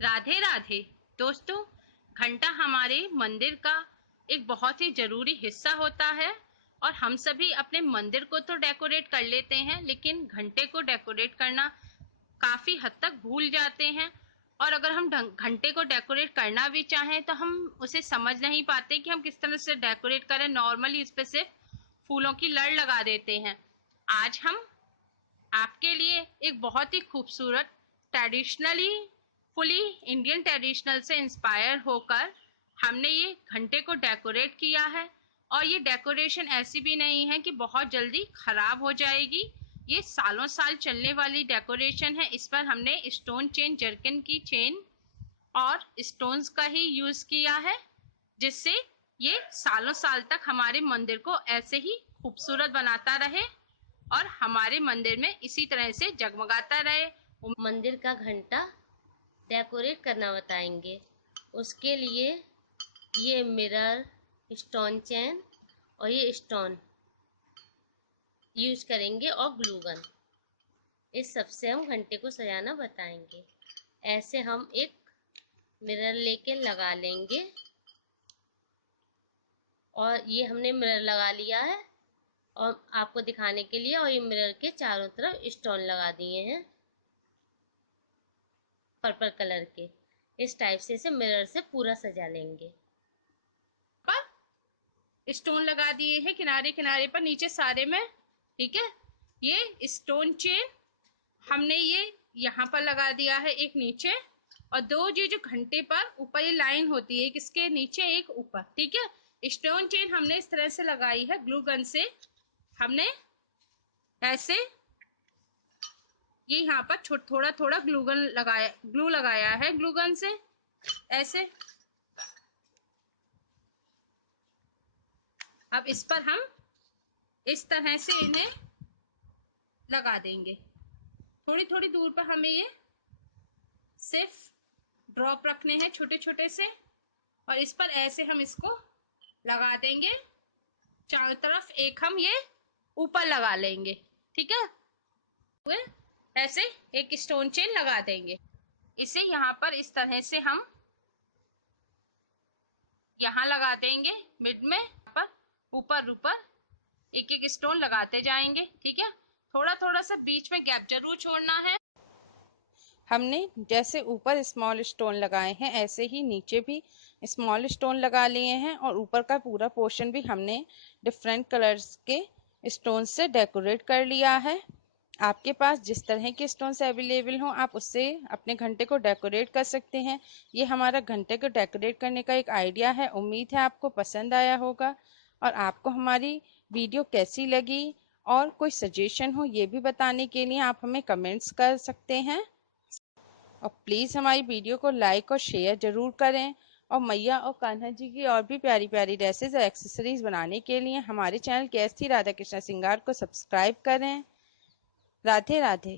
राधे राधे दोस्तों, घंटा हमारे मंदिर का एक बहुत ही जरूरी हिस्सा होता है और हम सभी अपने मंदिर को तो डेकोरेट कर लेते हैं, लेकिन घंटे को डेकोरेट करना काफी हद तक भूल जाते हैं। और अगर हम घंटे को डेकोरेट करना भी चाहें तो हम उसे समझ नहीं पाते कि हम किस तरह से डेकोरेट करें। नॉर्मली इस पे सिर्फ फूलों की लड़ लगा देते हैं। आज हम आपके लिए एक बहुत ही खूबसूरत ट्रेडिशनली फुली इंडियन ट्रेडिशनल से इंस्पायर होकर हमने ये घंटे को डेकोरेट किया है। और ये डेकोरेशन ऐसी भी नहीं है कि बहुत जल्दी खराब हो जाएगी, ये सालों साल चलने वाली डेकोरेशन है। इस पर हमने स्टोन चेन, जर्किन की चेन और स्टोन्स का ही यूज किया है, जिससे ये सालों साल तक हमारे मंदिर को ऐसे ही खूबसूरत बनाता रहे और हमारे मंदिर में इसी तरह से जगमगाता रहे। मंदिर का घंटा डेकोरेट करना बताएंगे। उसके लिए ये मिरर, स्टोन चेन और ये स्टोन यूज करेंगे और ग्लू गन, इस सब से हम घंटे को सजाना बताएंगे। ऐसे हम एक मिरर लेके लगा लेंगे और ये हमने मिरर लगा लिया है और आपको दिखाने के लिए, और ये मिरर के चारों तरफ स्टोन लगा दिए हैं पर्पल कलर के। इस टाइप से इसे मिरर से पूरा सजा लेंगे। पर स्टोन लगा दिए हैं किनारे किनारे पर, नीचे सारे में। ठीक है, ये स्टोन चेन हमने ये यहाँ पर लगा दिया है, एक नीचे और दो ये जो घंटे पर ऊपर ये लाइन होती है, एक इसके नीचे एक ऊपर। ठीक है, स्टोन चेन हमने इस तरह से लगाई है ग्लू गन से। हमने ऐसे ये यहाँ पर थोड़ा थोड़ा ग्लू लगाया है ग्लू गन से ऐसे। अब इस पर हम इस तरह से इन्हें लगा देंगे। थोड़ी थोड़ी दूर पर हमें ये सिर्फ ड्रॉप रखने हैं छोटे छोटे से, और इस पर ऐसे हम इसको लगा देंगे चारों तरफ। एक हम ये ऊपर लगा लेंगे। ठीक है, ऐसे एक स्टोन चेन लगा देंगे। इसे यहाँ पर इस तरह से हम यहाँ लगा देंगे मिड में, पर ऊपर ऊपर एक एक स्टोन लगाते जाएंगे। ठीक है, थोड़ा थोड़ा सा बीच में गैप जरूर छोड़ना है। हमने जैसे ऊपर स्मॉल स्टोन लगाए हैं ऐसे ही नीचे भी स्मॉल स्टोन लगा लिए हैं, और ऊपर का पूरा पोर्शन भी हमने डिफरेंट कलर्स के स्टोन से डेकोरेट कर लिया है। आपके पास जिस तरह के स्टोन्स अवेलेबल हों आप उससे अपने घंटे को डेकोरेट कर सकते हैं। ये हमारा घंटे को डेकोरेट करने का एक आइडिया है। उम्मीद है आपको पसंद आया होगा। और आपको हमारी वीडियो कैसी लगी और कोई सजेशन हो ये भी बताने के लिए आप हमें कमेंट्स कर सकते हैं। और प्लीज़ हमारी वीडियो को लाइक और शेयर ज़रूर करें। और मैया और कान्हा जी की और भी प्यारी प्यारी ड्रेसेस और एक्सेसरीज बनाने के लिए हमारे चैनल केएसटी राधा कृष्णा श्रृंगार को सब्सक्राइब करें। राधे राधे।